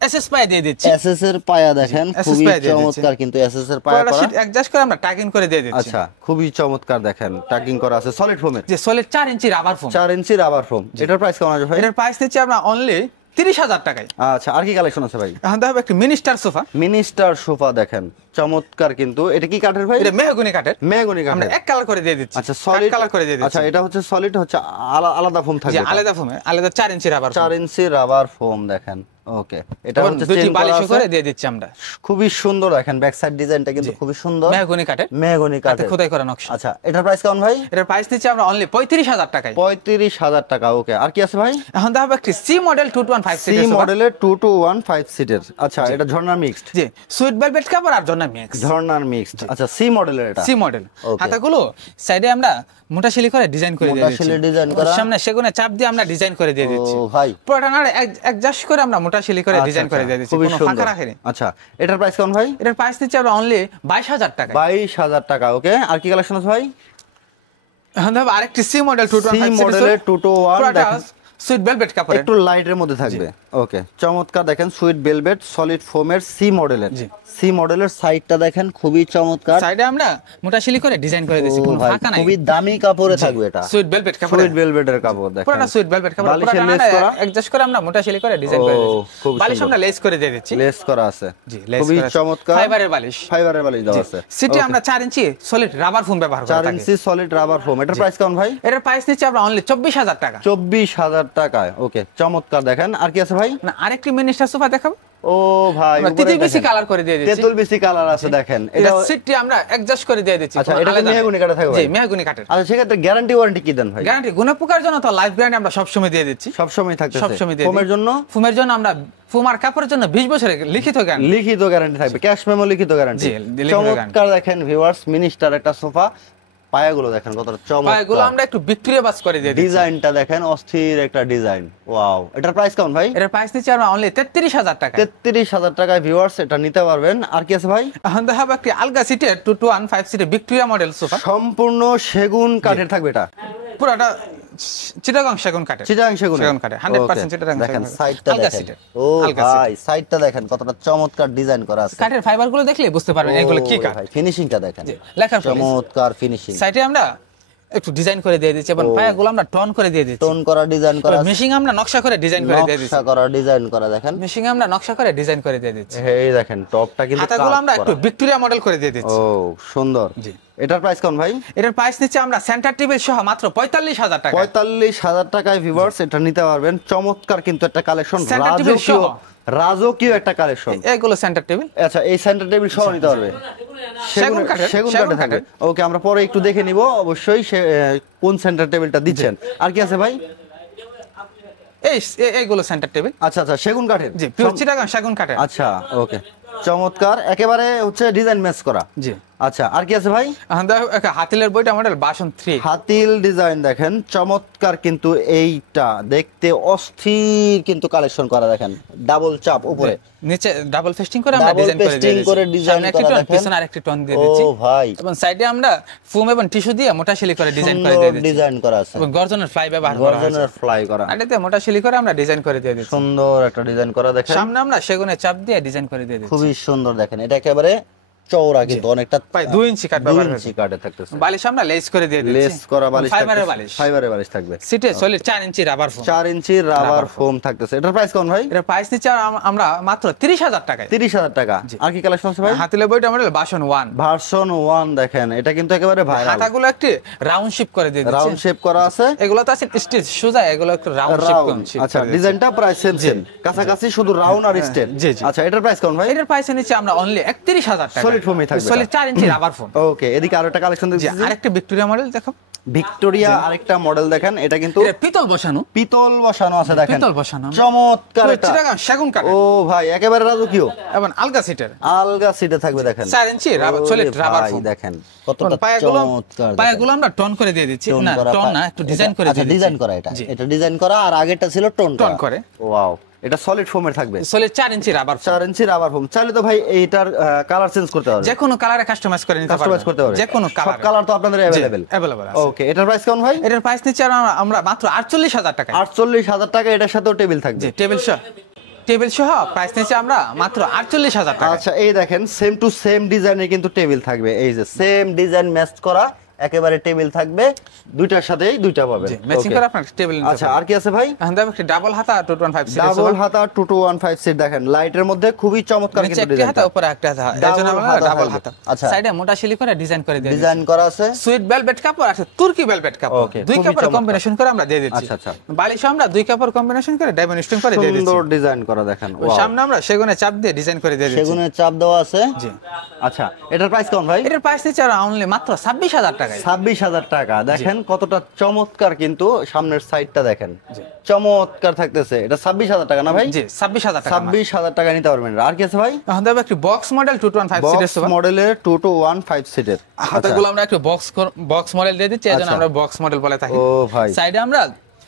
এসএস পায়া দিয়ে দিচ্ছি। এসএস এর পায়া দেখেন, SS খুবই পায়া দিয়ে দিচ্ছি। চমৎকার কিন্তু এসএস এর পায়া পয়লা করা। শীট অ্যাডজাস্ট করে আমরা টাকিং করে দিয়ে দিচ্ছি। আচ্ছা, খুবই চমৎকার দেখেন, টাকিং করা আছে সলিড ফোমের। যে solid 4 inch rubber foam. 4 inch rubber foam. এটার প্রাইস কেমন আছে ভাই? এটার প্রাইস নিচ্ছি আমরা অনলি 30,000 টাকায়। আচ্ছা, আর কি কালেকশন আছে ভাই? এখন দেখাবো একটি মিনিস্টার সোফা। মিনিস্টার সোফা দেখেন, চমৎকার কিন্তু। এটা কি কাঠের ভাই? এটা মেহগনি কাঠের। মেহগনি আমরা কাঠের। এক কালার করে দিয়ে দিচ্ছি। আচ্ছা, সলিড কালার করে দিয়ে দিচ্ছি। আচ্ছা, এটা হচ্ছে সলিড, হচ্ছে আলাদা ফোম যে থাকবে। আলাদা ফোমে আলাদা 4 inch rubber 4 inch rubber foam দেখেন। ওকে, এটা হচ্ছে দুটি চেন করা বালিশ আছে। করে দিয়ে দিচ্ছি আমরা। খুবই সুন্দর দেখেন, ব্যাক সাইড ডিজাইনটা কিন্তু খুবই সুন্দর। মেহগনি কাঠের। মেহগনি হাতে কাঠের। খোদাই করা নকশা। আচ্ছা, এটার প্রাইস কেমন ভাই? এটার প্রাইস নিচ্ছি আমরা অনলি 35,000 টাকায়। 35,000 টাকা। ওকে, আর কি আছে ভাই? এখন দেখাবো একটি সি মডেল 2-2-1 সি সিটের সোফা। মডেলের 2-2-1 5 সিটের। আচ্ছা, এটা ঝর্ণার মিক্সড। জি সুইট ভেলভেট কাপড় আর জন্য মিক্স। ঝর্ণার মিক্সড। আচ্ছা, সি মডেলের এটা। C model. Okay. হাতাগুলো সাইডে আমরা মোটা শিলি করে ডিজাইন করে দিয়ে মোটা দিচ্ছি। শিলি ডিজাইন করা। সামনে সেগুনে চাপ দিয়ে আমরা ডিজাইন করে দিয়ে দিচ্ছি। ও ভাই, পুরোটা না অ্যাডজাস্ট করে আমরা মোটা শিলি করে ডিজাইন করে দিয়ে দিচ্ছি, খুবই কোনো ফাঁকা সুন্দর। রাখেনি। আচ্ছা, এটার প্রাইস কেমন ভাই? এটার প্রাইস নিচ্ছি আমরা অনলি 22,000 টাকায়। 22,000 টাকা। ওকে, আর কি কালেকশন আছে ভাই? এখন দেখো আরেকটি সি মডেল 2-2-1 সি মডেলের 2-2-1 দেখেন, সুইট ভেলভেট কাপড়ের। একটু লাইটের মধ্যে থাকবে। ওকে, চমৎকার দেখেন সুইট ভেলভেট সলিড ফোমের সি মডেলের। সি মডেলের সাইডটা দেখেন খুবই চমৎকার। সাইডে আমরা মোটা শিলি করে ডিজাইন করে দিয়েছি, কোনো ফাঁকা নাই। খুবই দামি কাপড়ে থাকবে এটা, সুইট ভেলভেট কাপড়, সুইট ভেলভেটের কাপড় দেখেন, পুরোটা সুইট ভেলভেট কাপড়, পুরোটা অ্যাডজাস্ট করে আমরা মোটা শিলি করে ডিজাইন করে দিয়েছি। বালিশ আমরা লেস করে দিয়ে দিচ্ছি, লেস করা আছে, জি লেস খুবই চমৎকার ফাইবারের বালিশ, ফাইবারের বালিশ দেওয়া আছে। সিটি আমরা 4 ইঞ্চি সলিড রাবার ফোম ব্যবহার করে 4 থাকি। ইঞ্চি সলিড রাবার ফোম। এটার প্রাইস কেমন ভাই? এটার প্রাইস নিচ্ছে আমরা অনলি 24000 টাকা। 24000 টাকায়। ওকে, চমৎকার দেখেন। আর কি আছে ভাই? না আরেকটি মিনিস্টার সোফা দেখাবো। ও ভাই, তিতুল বিসি কালার করে দিয়ে দিচ্ছি, তেতুল বিসি কালার আছে দেখেন। এটা সিটি আমরা অ্যাডজাস্ট করে দিয়ে দিচ্ছি। আচ্ছা, এটা মেহগনি কাঠের থাকবে? জি মেহগনি কাঠের। আচ্ছা, সেক্ষেত্রে গ্যারান্টি ওয়ারেন্টি কি দেন ভাই? গ্যারান্টি গুণপোকার জন্য তো লাইফ গ্যারান্টি আমরা সব সময় দিয়ে দিচ্ছি, সব সময় থাকতেছে। সব সময় দিয়ে দিই। ফোমের জন্য? ফোমের জন্য আমরা ফোম আর কাপড়ের জন্য 20 বছরের লিখিত গ্যারান্টি, লিখিত গ্যারান্টি থাকবে, ক্যাশ মেমো লিখিত গ্যারান্টি। জি, লিখিত চমৎকার দেখেন ভিউয়ার্স, মিনিস্টার একটা সোফা। পায়াগুলো দেখেন কতটা চমৎকার, পায়াগুলো আমরা একটু ভিক্টোরিয়া বাস করে দিয়ে দিচ্ছি। ডিজাইনটা দেখেন অস্থির একটা ডিজাইন। ওয়াও, এটার প্রাইস কেমন ভাই? এটার প্রাইস নিচ্ছে আমরা অনলি 33000 টাকা। 33000 টাকায় ভিউয়ার্স এটা নিতে পারবেন। আর কি আছে ভাই? এখন দেখাবো একটি আলগা সিটের 215 সিটের ভিক্টোরিয়া মডেল সোফা, সম্পূর্ণ সেগুন কাঠের থাকবে এটা, পুরোটা চিটাগাং সেগুন কাঠের, চিটাগাং সেগুন কাঠের 100% চিটাগাং দেখেন সেগুন। সাইডটা আলগা দেখেন। সিটের, ও আলগা ভাই, সাইডটা দেখেন কতটা চমৎকার ডিজাইন করা আছে। কাঠের ফাইবার গুলো দেখলে বুঝতে পারবেন এগুলো কি কাঠ। ভাই ফিনিশিংটা দেখেন, লেখা চমৎকার ফিনিশিং। সাইডে আমরা একটু ডিজাইন করে দিয়ে দিচ্ছি এবং পায়াগুলো আমরা টোন করে দিয়ে দিচ্ছি, টোন করা ডিজাইন করা, মেশিং আমরা নকশা করে ডিজাইন করে দিয়ে দিচ্ছি, নকশা করা ডিজাইন করা দেখেন, মেশিং আমরা নকশা করে ডিজাইন করে দিয়ে দিচ্ছি। এই দেখেন টপটা কিন্তু হাতাগুলো আমরা একটু ভিক্টোরিয়া মডেল করে দিয়ে দিচ্ছি। ও সুন্দর। জি, এটার প্রাইস কেমন ভাই? এটার প্রাইস নিচ্ছে আমরা সেন্টার টেবিল সহ মাত্র 45000 টাকা। 45000 টাকায় ভিউয়ার্স এটা নিতে পারবেন। চমৎকার কিন্তু একটা কালেকশন, সেন্টার টেবিল সহ, রাজকীয় একটা কালেকশন। এগুলো সেন্টার টেবিল। আচ্ছা, এই সেন্টার টেবিল সহ নিতে পারবে, সেগুন কাঠে থাকবে। ওকে, আমরা পরে একটু দেখে নিব অবশ্যই কোন সেন্টার টেবিলটা দিচ্ছেন। আর কি আছে ভাই? এইগুলো সেন্টার টেবিল। আচ্ছা আচ্ছা, সেগুন কাঠের, জি পিওর চিটাগাং সেগুন কাঠের। আচ্ছা ওকে, চমৎকার, একেবারে হচ্ছে ডিজাইন ম্যাচ করা। জি, আচ্ছা, আর কি আছে ভাই? হাতিলের বইটা মডেল বাসন 3, হাতিল ডিজাইন দেখেন চমৎকার, কিন্তু এইটা দেখতে অস্থির কিন্তু কালেকশন করা দেখেন, ডাবল চাপ উপরে নিচে ডাবল ফেস্টিং করে আমরা ডিজাইন করে দিয়েছি, করে ডিজাইন করা দেখেন, পিছনে আরেকটি টোন দিয়ে দিয়েছি। ও ভাই, এবং সাইডে আমরা ফোম এবং টিস্যু দিয়ে মোটা শিলি করে ডিজাইন করে দিয়ে দিয়েছি, ডিজাইন করা আছে এবং গর্জনের ফ্লাই ব্যবহার করা আছে, গর্জনের ফ্লাই করা, এটাতে মোটা শিলি করে আমরা ডিজাইন করে দিয়ে দিয়েছি। সুন্দর একটা ডিজাইন করা দেখেন, সামনে আমরা সেগুনের চাপ দিয়ে ডিজাইন করে দিয়ে দিয়েছি, খুবই সুন্দর দেখেন। এটা একেবারে চওড়া কিন্তু অনেকটা, প্রায় 2 ইঞ্চি কাঠ ব্যবহার করেছি। 2 ইঞ্চি কাঠে থাকতেছে। বালিশ আমরা লেস করে দিয়ে দিয়েছি, লেস করা বালিশ, ফাইবারের বালিশ, ফাইবারের বালিশ থাকবে। সিটে solid 4 inch rubber foam, 4 inch rubber foam থাকতেছে। এটার প্রাইস কোন ভাই? এর প্রাইস নিচ্ছে আমরা মাত্র 30000 টাকায়। 30000 টাকা। আর কি কালেকশন আছে ভাই? হাতিলে বইটা মডেল ভার্সন 1, ভার্সন 1 দেখেন, এটা কিন্তু একেবারে ভাইরাল। হাতাগুলো একটু রাউন্ড শেপ করে দিয়ে দিয়েছি, রাউন্ড শেপ করা আছে। এগুলো তো আছে স্টিচ সোজা, এগুলো একটু রাউন্ড শেপ। আচ্ছা, ডিজাইনটা প্রায় সেম কাছাকাছি, শুধু রাউন্ড আর স্টেট। জি জি। আচ্ছা, এটার প্রাইস কোন ভাই? এটার প্রাইস নিচ্ছে আমরা অনলি 31000 টাকা। সলিড ফোমই থাকবে, সলিড 4 ইঞ্চি রাবার ফোম। ওকে, এদিকে আরো একটা কালেকশন দেখছি, আরেকটা ভিক্টোরিয়া মডেল দেখো, ভিক্টোরিয়া আরেকটা মডেল দেখেন। এটা কিন্তু এটা পিতল বসানো, পিতল বসানো আছে দেখেন, পিতল বসানো, চমৎকার এটা। চিটাগাং সেগুন কাঠ। ও ভাই, একেবারে রাজকীয় এবং আলগা সিটের আলগা সিটে থাকবে দেখেন, 4 ইঞ্চি সলিড রাবার ফোম দেখেন কতটা চমৎকার। পায়াগুলো আমরা টোন করে দিয়ে দিচ্ছি, না টোন না, একটু ডিজাইন করে দিয়ে দিচ্ছি। ডিজাইন করা, এটা ডিজাইন করা, আর আগেরটা ছিল টোন করে। ওয়াও, এটা সলিড ফোমের থাকবে, solid 4 inch rubber foam. 4 inch rubber foam. চাইলে তো ভাই এইটার কালার চেঞ্জ করতে পারবে, যে কোনো কালারে কাস্টমাইজ করে নিতে পারবেন, যে কোনো সব কালার তো আপনাদের अवेलेबल আছে। ওকে, এটার প্রাইস কেমন ভাই? এটার প্রাইস নিচ্ছে আমরা মাত্র 48000 টাকা। 48000 টাকা। এটার সাথেও টেবিল থাকবে, জি টেবিল সহ প্রাইস নিচ্ছে আমরা মাত্র 48000 টাকা। আচ্ছা, এই দেখেন সেম টু সেম ডিজাইনের কিন্তু টেবিল থাকবে, এই যে সেম ডিজাইন ম্যাচ করা একেবারে টেবিল থাকবে, দুইটার সাথেই দুইটা পাবেন, ম্যাচিং করে আপনার টেবিল নিতে। আচ্ছা, আর কি আছে ভাই? এখন দেখো একটা ডাবল হাতা 2215 সিট, ডাবল হাতা 2215 সিট দেখেন, লাইটের মধ্যে খুবই চমৎকার কিন্তু ডিজাইন, হাতা উপরে একটা হাতা, এজন্য আমরা ডাবল হাতা। আচ্ছা, সাইডে মোটা শিলি করে ডিজাইন করে দিয়ে ডিজাইন করা আছে, সুইট ভেলভেট কাপড় আছে, তুর্কি ভেলভেট কাপড়, দুই কাপড় কম্বিনেশন করে আমরা দিয়ে দিচ্ছি। আচ্ছা আচ্ছা, বালিশ আমরা দুই কাপড় কম্বিনেশন করে ডায়মন্ড স্টোন করে দিয়ে দিচ্ছি, সুন্দর ডিজাইন করা দেখেন। সামনে আমরা সেগুনের চাপ দিয়ে ডিজাইন করে দিয়ে দিচ্ছি, সেগুনের চাপ দেওয়া আছে। জি। আচ্ছা, এটার প্রাইস কেমন ভাই? এটার প্রাইস নিচ্ছে অনলি মাত্র 26000 টাকা। 26000 টাকা। দেখেন কতটা চমৎকার, কিন্তু সামনের সাইডটা দেখেন চমৎকার থাকতেছে। এটা 26000 টাকা না ভাই? জি 26000 টাকা। 26000 টাকা নিতে পারবেন। আর কি আছে ভাই? এখন দেখো একটি বক্স মডেল 2215 সিটের সোফা, মডেলের 2215 সিটের। হাতাগুলো আমরা একটু বক্স মডেল দিয়ে দিচ্ছি, এজন্য আমরা বক্স মডেল বলে থাকি। ও ভাই, সাইডে আমরা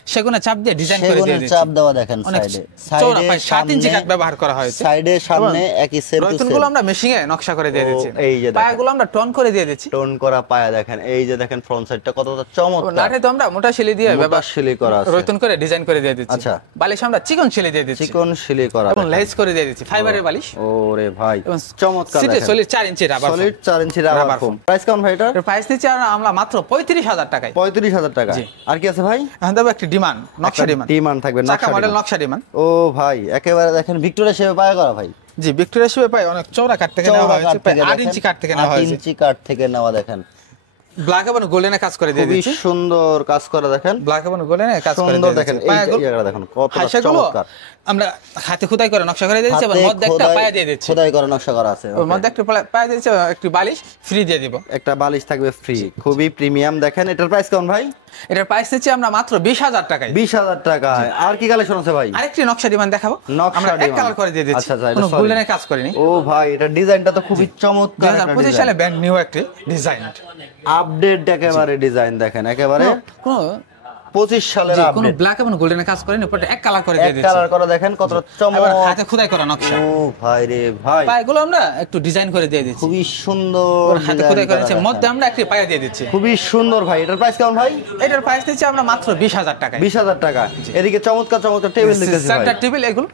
সেগুনের চাপ দিয়ে ডিজাইন করে দিয়ে সেগুনের দিচ্ছি। চাপ দেওয়া দেখেন অনেক সাইডে চওড়া প্রায় 7 ইঞ্চি কাট ব্যবহার করা হয়েছে। সাইডে সামনে একই সেম টু রয়তুনগুলো সেম আমরা মেশিনে নকশা করে দিয়ে দিচ্ছি। এই যে দেখেন। পায়াগুলো আমরা টোন করে দিয়ে দিচ্ছি। টোন করা পায়া দেখেন, এই যে দেখেন ফ্রন্ট সাইডটা কতটা চমৎকার। নাটে তো আমরা মোটা শিলি দিয়ে মোটা ব্যবহার শিলি করা আছে। রয়তুন করে ডিজাইন করে দিয়ে দিচ্ছি। আচ্ছা। বালিশ আমরা চিকন শিলি দিয়ে দিচ্ছি চিকন শিলি করা এবং দেখেন। লেস করে দিয়ে দিচ্ছি ফাইবারের বালিশ। ওরে ভাই এবং চমৎকার সিটে দেখেন। Solid 4 inch rubber solid 4 inch rubber rubber foam. Foam. Price কেমন ভাই এটা? এর প্রাইস দিচ্ছি আমরা মাত্র 35,000 টাকায়। 35,000 টাকা। জি। আর কি আছে ভাই? এখন দেবো একটি ডিমান্ড নকশা ডিমান্ড। ডিমান্ড থাকবে, চাকা নকশা মডেল ডিমান্ড। নকশা ডিমান্ড। ও ভাই একেবারে দেখেন ভিক্টোরিয়া শেপে পায়া করা ভাই। জি ভিক্টোরিয়া শিপে পাই অনেক চওড়া কাট থেকে নেওয়া চওড়া হয়েছে, কাঠ প্রায় থেকে 8 দেখেন, ইঞ্চি কাট থেকে নেওয়া 8 হয়েছে। ইঞ্চি কাঠ থেকে নেওয়া দেখেন। ব্ল্যাক এবং গোল্ডেনে কাজ করে দিয়ে খুবই দিচ্ছি। সুন্দর কাজ করা দেখেন। ব্ল্যাক এবং গোল্ডেনে কাজ করে সুন্দর দিয়ে দেখেন, দিচ্ছি। এই পায়াগুলো- জায়গাটা দেখেন কতটা হাঁসাগুলো চমৎকার। আমরা হাতে খোদাই করে নকশা করে দিয়ে দিচ্ছি এবং হাতে মধ্যে একটা খোদাই- পায়া দিয়ে দিচ্ছি। খোদাই করা নকশা করা আছে। ওর মধ্যে একটা পায়া দিয়ে দিচ্ছি, একটি বালিশ ফ্রি দিয়ে দিব। একটা বালিশ থাকবে ফ্রি, খুবই প্রিমিয়াম দেখেন। এটার প্রাইস কেমন ভাই? এটার প্রাইস দিচ্ছি আমরা মাত্র 20,000 টাকায়। 20,000 টাকা। আর কি কালেকশন আছে ভাই? আরেকটি নকশা ডিমান্ড দেখাবো, নকশা আমরা এক ডিমান্ড। কালার করে দিয়ে দিচ্ছি, আচ্ছা, আচ্ছা, এটা কোনো solid। গোল্ডেনে কাজ করিনি। ও ভাই এটা ডিজাইনটা তো খুবই চমৎকার। 2025 সালে ব্র্যান্ড নিউ একটি ডিজাইন। আপডেট একেবারে ডিজাইন দেখেন, একেবারে কোনো 25 সালের কোনো আপডেট। ব্ল্যাক এবং গোল্ডেনে কাজ করিনি, উপরে এক কালার করে দিয়ে এক দিচ্ছি। কালার করা দেখেন কতটা এবার চমৎকার। হাতে খোদাই করা নকশা। ও ভাই রে ভাই পায়গুলো আমরা একটু ডিজাইন করে দিয়ে দিচ্ছি। খুবই সুন্দর হাতে ডিজাইন খোদাই করা করেছে, দেখেন। মধ্যে আমরা একটি পায়া দিয়ে দিচ্ছি। খুবই সুন্দর ভাই। এটার প্রাইস কেমন ভাই? এটার প্রাইস দিচ্ছি আমরা মাত্র 20,000 টাকায়। 20,000 টাকা। এদিকে চমৎকার চমৎকার টেবিল দেখতেছি ভাই। সেন্টার টেবিল এগুলো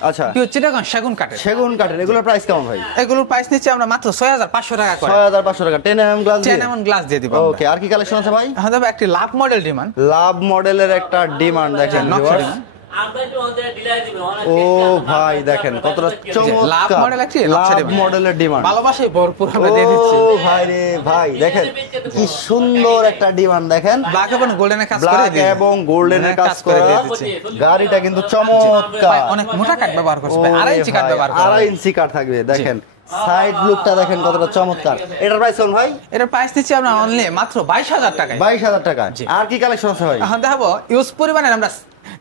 আচ্ছা, কি হচ্ছে এটা সেগুন কাঠের। সেগুন কাঠের। এগুলোর প্রাইস কেমন ভাই? এগুলোর প্রাইস নিচ্ছি আমরা মাত্র 6,500 টাকা করে। 6,500 টাকা। 10 mm গ্লাস 10 এমন গ্লাস দিয়ে দিব। ওকে, আর কি কালেকশন আছে ভাই? এখন দেবো একটি লাভ মডেল ডিমান্ড। লাভ মডেলের একটা ডিমান্ড দেখেন নকশা viewers। ডিমান্ড। আমরা একটু আমাদের ডিলার দিবেন ও ভাই দেখেন কতটা চমৎকার। লাভ মডেল একটি নকশা লাভ ডিমান্ড। মডেলের ডিমান্ড। ভালোবাসায় ভরপুর আমরা দিয়ে দিচ্ছি। ও ভাই রে ভাই দেখেন কি সুন্দর একটা ডিমান্ড দেখেন। ব্ল্যাক এবং গোল্ডেনে কাজ করে ব্ল্যাক দিয়ে এবং গোল্ডেনের কাজ করা। দিয়ে দিচ্ছি। গাড়িটা কিন্তু চমৎকার। ভাই, অনেক মোটা কাঠ ব্যবহার করছে ভাই, 2.5 ইঞ্চি কাঠ ব্যবহার করা। 2.5 ইঞ্চি কাঠ থাকবে দেখেন। সাইড লুকটা দেখেন কতটা চমৎকার। এটার প্রাইস কোন ভাই? এটার প্রাইস দিচ্ছি আমরা অনলি মাত্র 22,000 টাকায়। 22,000 টাকা। আর কি কালেকশন আছে ভাই? এখন দেখাবো ইউজ পরিমাণের আমরা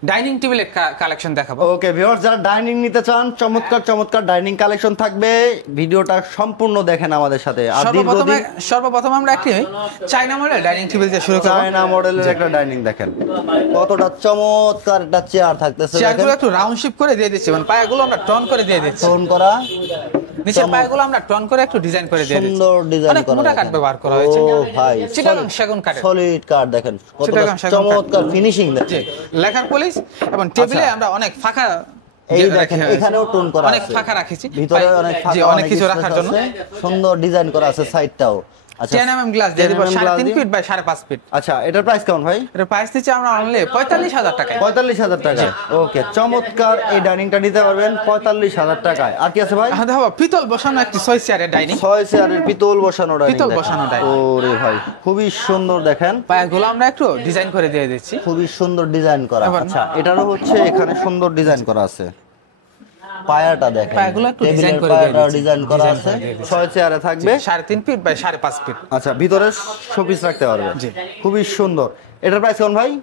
ডাইনিং টেবিলের কালেকশন দেখাবো। ওকে ভিউয়ার্স, যারা ডাইনিং নিতে চান চমৎকার চমৎকার ডাইনিং কালেকশন থাকবে। ভিডিওটা সম্পূর্ণ দেখেন আমাদের সাথে। আর সর্বপ্রথম আমরা একটি চায়না মডেল ডাইনিং টেবিল দিয়ে শুরু করব। চায়না মডেলের একটা ডাইনিং দেখেন কতটা চমৎকার একটা চেয়ার থাকতেছে চেয়ারগুলো দেখেন। একটু রাউন্ড শেপ করে দিয়ে দিচ্ছি, মানে পায়াগুলো আমরা টন করে দিয়ে দিচ্ছি। ফোন করা নিচের পায়াগুলো আমরা টন করে একটু ডিজাইন করে দিয়ে দিচ্ছি। সুন্দর ডিজাইন অনেক করা মোটা কাঠ দেখেন। ব্যবহার করা হয়েছে। ও ভাই চিটাগাং সেগুন কাঠের। সলিড কাঠ দেখেন কতটা চিটাগাং সেগুন কাঠ। চমৎকার ফিনিশিং জি, দেখেন। লেখার পলিশ এবং টেবিলে আচ্ছা। আমরা অনেক ফাঁকা এই রাখা দেখেন হয়েছে। এখানেও টোন করা আছে। অনেক ফাঁকা রাখেছি ভিতরে অনেক জি, ফাঁকা অনেক কিছু রাখার জন্য। সুন্দর ডিজাইন করা আছে সাইডটাও। আচ্ছা 10 mm গ্লাস দিয়ে 10 দিব, mm গ্লাস 3.5 দিয়ে। Feet by 5.5 feet. আচ্ছা এটার প্রাইস কেমন ভাই? এর প্রাইস দিচ্ছি আমরা অনলি 45,000 টাকায়। 45,000 টাকা। ওকে, চমৎকার এই ডাইনিংটা নিতে পারবেন 45,000 টাকায়। আর কি আছে ভাই? এখন দেখো পিতল বসানো একটি 6 চেয়ারের ডাইনিং। 6 চেয়ারের পিতল বসানো ডাইনিং। পিতল বসানো ডাইনিং। ওরে ভাই খুবই সুন্দর দেখেন। পায়াগুলো আমরা একটু ডিজাইন করে দিয়ে দিচ্ছি। খুবই সুন্দর ডিজাইন করা। এবার- আচ্ছা এটারও হচ্ছে এখানে সুন্দর ডিজাইন করা আছে। পায়াটা দেখেন। পায়াগুলো একটু টেবিলের ডিজাইন করে দিয়ে পায়াটা দিচ্ছি। ডিজাইন করা ডিজাইন আছে। করে দিয়ে দিচ্ছি। 6 চেয়ারে থাকবে। 3.5 ফিট বাই 5.5 ফিট। আচ্ছা ভিতরে শোপিস রাখতে পারবে। জি। খুবই সুন্দর। এটার প্রাইস কেমন ভাই?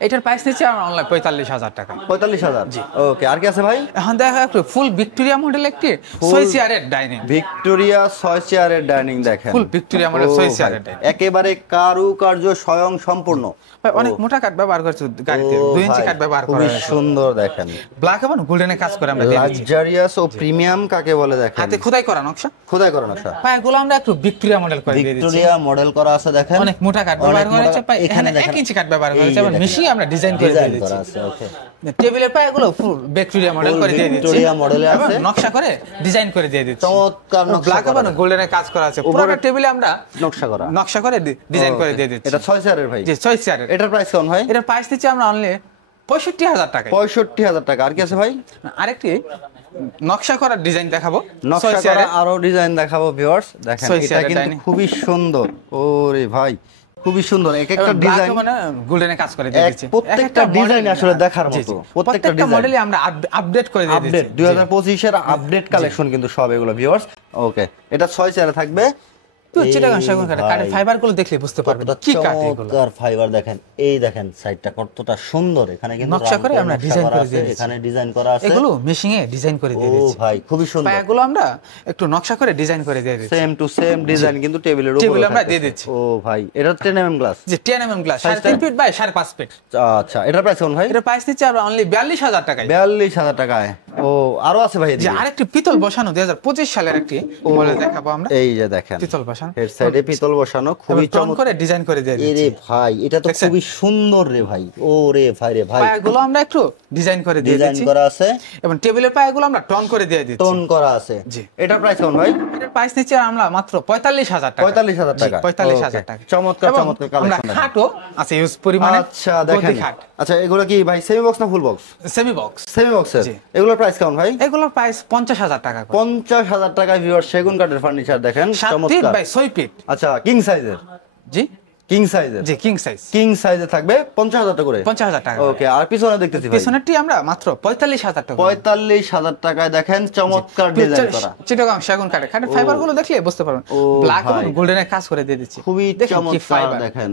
এটার প্রাইস নিচ্ছে আমরা অনলাইন 45,000 টাকা। 45,000। ওকে, আর কি আছে ভাই? এখন দেখা একটু ফুল ভিক্টোরিয়া মডেল একটি 6 চেয়ারের ডাইনিং। ভিক্টোরিয়া 6 চেয়ারের ডাইনিং দেখেন। ফুল ভিক্টোরিয়া মডেল ও 6 ভাই, চেয়ারের ডাইনিং। একেবারে কারুকার্য স্বয়ং সম্পূর্ণ। ভাই অনেক মোটা কাঠ ব্যবহার করছে গাড়িতে, 2 ইঞ্চি কাঠ ব্যবহার করা খুবই হয়েছে। সুন্দর দেখেন। ব্ল্যাক এবং গোল্ডেনে কাজ করে আমরা দিয়ে দিচ্ছি। লাক্সারিয়াস ও প্রিমিয়াম কাকে বলে দেখেন। হাতে খোদাই করা নকশা। খোদাই করা নকশা। পায়াগুলো আমরা একটু ভিক্টোরিয়া মডেল করে দিয়ে দিচ্ছি। ভিক্টোরিয়া মডেল করা আছে দেখেন। অনেক মোটা কাঠ ব্যবহার করা হয়েছে, পায় এখানে দেখেন 1 ইঞ্চি কাঠ ব্যবহার করা এই হয়েছে, যে এবং দেখেন। মেশিনে আমরা ডিজাইন করে দিয়ে ডিজাইন দিচ্ছি। করা আছে। ওকে, টেবিলের পায়াগুলো ফুল ভিক্টোরিয়া মডেল করে দিয়ে দিচ্ছি। ভিক্টোরিয়া মডেলে এবং আছে। নকশা করে ডিজাইন করে দিয়ে দিচ্ছি। চমৎকার নকশা ব্ল্যাক করা। এবং গোল্ডেনে কাজ করা আছে। পুরো উপরে টেবিলে আমরা নকশা করা। নকশা করে ডিজাইন করে ওকে, দিয়ে দিচ্ছি। এটা 6 চেয়ারের ভাই। জি 6 চেয়ারের। এটার প্রাইস কেমন ভাই? এটার প্রাইস দিচ্ছি আমরা অনলি 65,000 টাকায়। 65,000 টাকা। আর কি আছে ভাই? আরেকটি নকশা করার ডিজাইন দেখাবো। নকশা 6 করা চেয়ারের। আরো ডিজাইন দেখাবো ভিউয়ার্স দেখেন। 6 এটা চেয়ারের কিন্তু ডাইনিং। খুবই সুন্দর। ওরে ভাই খুবই সুন্দর। এক একটা ডিজাইন গোল্ডেনে কাজ করে দিয়ে দিচ্ছি। প্রত্যেকটা ডিজাইন আসলে দেখার মতো। প্রত্যেকটা মডেলই আমরা আপডেট করে দিয়ে দিচ্ছি। আপডেট 2025 এর আপডেট কালেকশন কিন্তু সব এগুলো ভিউয়ার্স। ওকে, এটা 6 চেয়ারে থাকবে। তো চিটাগাং সেগুন কাঠের কাঠের ফাইবার গুলো দেখলে বুঝতে পারবেন কি কাঠ এগুলো। চমৎকার ফাইবার দেখেন, এই দেখেন সাইডটা কতটা সুন্দর, এখানে কিন্তু নকশা করে আমরা ডিজাইন করে আছে, এখানে ডিজাইন করা আছে, এগুলো মেশিং এ ডিজাইন করে দিয়ে ও দিচ্ছি। ভাই খুবই সুন্দর, পায়াগুলো আমরা একটু নকশা করে ডিজাইন করে দিয়ে দিচ্ছি, সেম টু সেম ডিজাইন কিন্তু টেবিলের উপরে টেবিলে আমরা দিয়ে দিচ্ছি। ও ভাই এটা 10 mm গ্লাস, যে 10 mm glass 3.5 feet by 5.5 feet. আচ্ছা এটার প্রাইস কোন ভাই? এটা প্রাইস নিচ্ছে আমরা অনলি 42000 টাকায়। 42000 টাকায়। ও আরো আছে ভাই যে এদিকে? আরেকটি পিতল বসানো 2025 সালের একটি মডেল দেখাবো আমরা। এই যে দেখেন পিতল বসানো, হেড সাইডে পিতল বসানো, খুবই চমৎকার করে ডিজাইন করে দিয়ে দিচ্ছি। রে ভাই এটা তো দেখছেন? খুবই সুন্দর রে ভাই, ও রে ভাই রে ভাই, পায়াগুলো আমরা একটু ডিজাইন করে দিয়ে ডিজাইন দিচ্ছি করা আছে এবং টেবিলের পায়াগুলো আমরা টন করে দিয়ে দিচ্ছি। টোন করা আছে। জি। এটার প্রাইস কেমন ভাই? এটার প্রাইস নিচ্ছে আমরা মাত্র 45000 টাকা। 45000 টাকা। 45000 ওকে। টাকা। চমৎকার এবং চমৎকার আমরা কালেকশন। খাটও আছে ইউজ পরিমাণে। আচ্ছা দেখেন, খাট আচ্ছা এগুলো কি ভাই সেমি বক্স না full box? Semi box. Semi বক্সের। জি। এগুলোর প্রাইস কেমন ভাই? এগুলোর প্রাইস 50000 টাকা করে। 50000 টাকায় ভিউয়ার সেগুন কাঠের ফার্নিচার দেখেন 7 ফিট চমৎকার। By 6 fit. আচ্ছা কিং সাইজের, জি কিং সাইজের, জি কিং সাইজ কিং সাইজে থাকবে 50000 টাকা করে। 50000 টাকা। ওকে, আর পিছনে দেখতেছি ভাই পিছনেরটি আমরা মাত্র 45000 টাকা। 45000 টাকায় দেখেন চমৎকার ডিজাইন করা, চিটাগাং সেগুন কাঠের কাঠের ফাইবার গুলো দেখলে বুঝতে পারবেন। ও ব্ল্যাক এবং ভাই। গোল্ডেনের কাজ করে দিয়ে দিচ্ছি। খুবই দেখেন কি চমৎকার ফাইবার। দেখেন।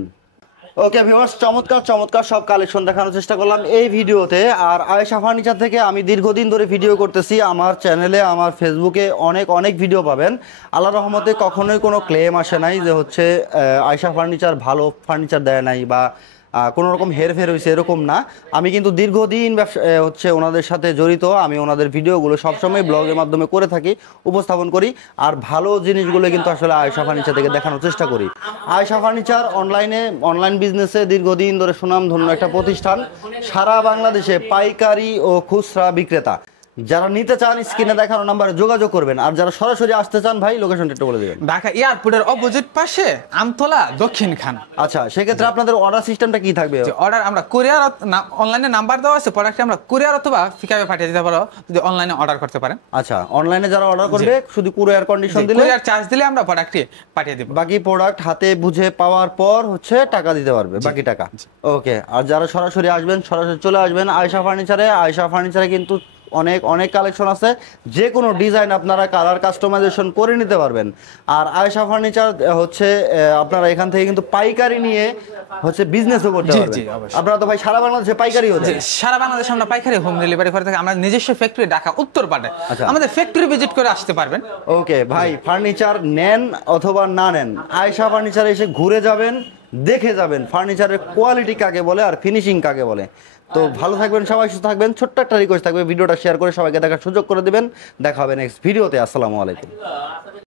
ওকে ভিউয়ার্স, চমৎকার চমৎকার সব কালেকশন দেখানোর চেষ্টা করলাম এই ভিডিওতে। আর আয়েশা ফার্নিচার থেকে আমি দীর্ঘদিন ধরে ভিডিও করতেছি, আমার চ্যানেলে আমার ফেসবুকে অনেক অনেক ভিডিও পাবেন। আল্লাহর রহমতে কখনোই কোনো ক্লেম আসে নাই যে হচ্ছে আয়েশা ফার্নিচার ভালো ফার্নিচার দেয় নাই বা কোনো রকম হেরফের হয়েছে, এরকম না। আমি কিন্তু দীর্ঘদিন ব্যবসা হচ্ছে ওনাদের সাথে জড়িত, আমি ওনাদের ভিডিওগুলো সবসময় ব্লগের মাধ্যমে করে থাকি, উপস্থাপন করি। আর ভালো জিনিসগুলো কিন্তু আসলে আয়েশা ফার্নিচার থেকে দেখানোর চেষ্টা করি। আয়েশা ফার্নিচার অনলাইন বিজনেসে দীর্ঘদিন ধরে সুনামধন্য একটা প্রতিষ্ঠান, সারা বাংলাদেশে পাইকারি ও খুচরা বিক্রেতা। যারা নিতে চান স্ক্রিনে দেখানো নাম্বারে যোগাযোগ করবেন, আর যারা সরাসরি আসতে চান ভাই লোকেশনটা একটু বলে দিবেন। ঢাকা এয়ারপোর্টের অপোজিট পাশে আমতলা দক্ষিণ খান। আচ্ছা সেক্ষেত্রে আপনাদের অর্ডার সিস্টেমটা কি থাকবে? অর্ডার আমরা কুরিয়ার অনলাইনে নাম্বার দেওয়া আছে, প্রোডাক্টে আমরা কুরিয়ার অথবা পিকআপে পাঠিয়ে দিতে পারো যদি অনলাইনে অর্ডার করতে পারেন। আচ্ছা অনলাইনে যারা অর্ডার করবে শুধু কুরিয়ার কন্ডিশন দিলে, কুরিয়ার চার্জ দিলে আমরা প্রোডাক্টটি পাঠিয়ে দেব। বাকি প্রোডাক্ট হাতে বুঝে পাওয়ার পর হচ্ছে টাকা দিতে পারবে, বাকি টাকা। ওকে, আর যারা সরাসরি আসবেন সরাসরি চলে আসবেন আয়েশা ফার্নিচারে। আয়েশা ফার্নিচারে কিন্তু অনেক অনেক কালেকশন আছে, যে কোনো ডিজাইন আপনারা কালার কাস্টমাইজেশন করে নিতে পারবেন। আর আয়েশা ফার্নিচার হচ্ছে আপনারা এখান থেকে কিন্তু পাইকারি নিয়ে হচ্ছে বিজনেসও করতে পারবেন। আপনারা তো ভাই সারা বাংলাদেশে পাইকারিও দেন? সারা বাংলাদেশে আমরা পাইকারি হোম ডেলিভারি করে থাকি। আমরা নিজস্ব ফ্যাক্টরি ঢাকা উত্তরপাড়ে, আমাদের ফ্যাক্টরি ভিজিট করে আসতে পারবেন। ওকে ভাই, ফার্নিচার নেন অথবা না নেন, আয়েশা ফার্নিচারে এসে ঘুরে যাবেন, দেখে যাবেন ফার্নিচারের কোয়ালিটি কাকে বলে আর ফিনিশিং কাকে বলে। তো ভালো থাকবেন সবাই, সুস্থ থাকবেন। ছোট্ট একটা রিকোয়েস্ট থাকবে, ভিডিওটা শেয়ার করে সবাইকে দেখার সুযোগ করে দিবেন। দেখা হবে নেক্সট ভিডিওতে। আসসালামু আলাইকুম।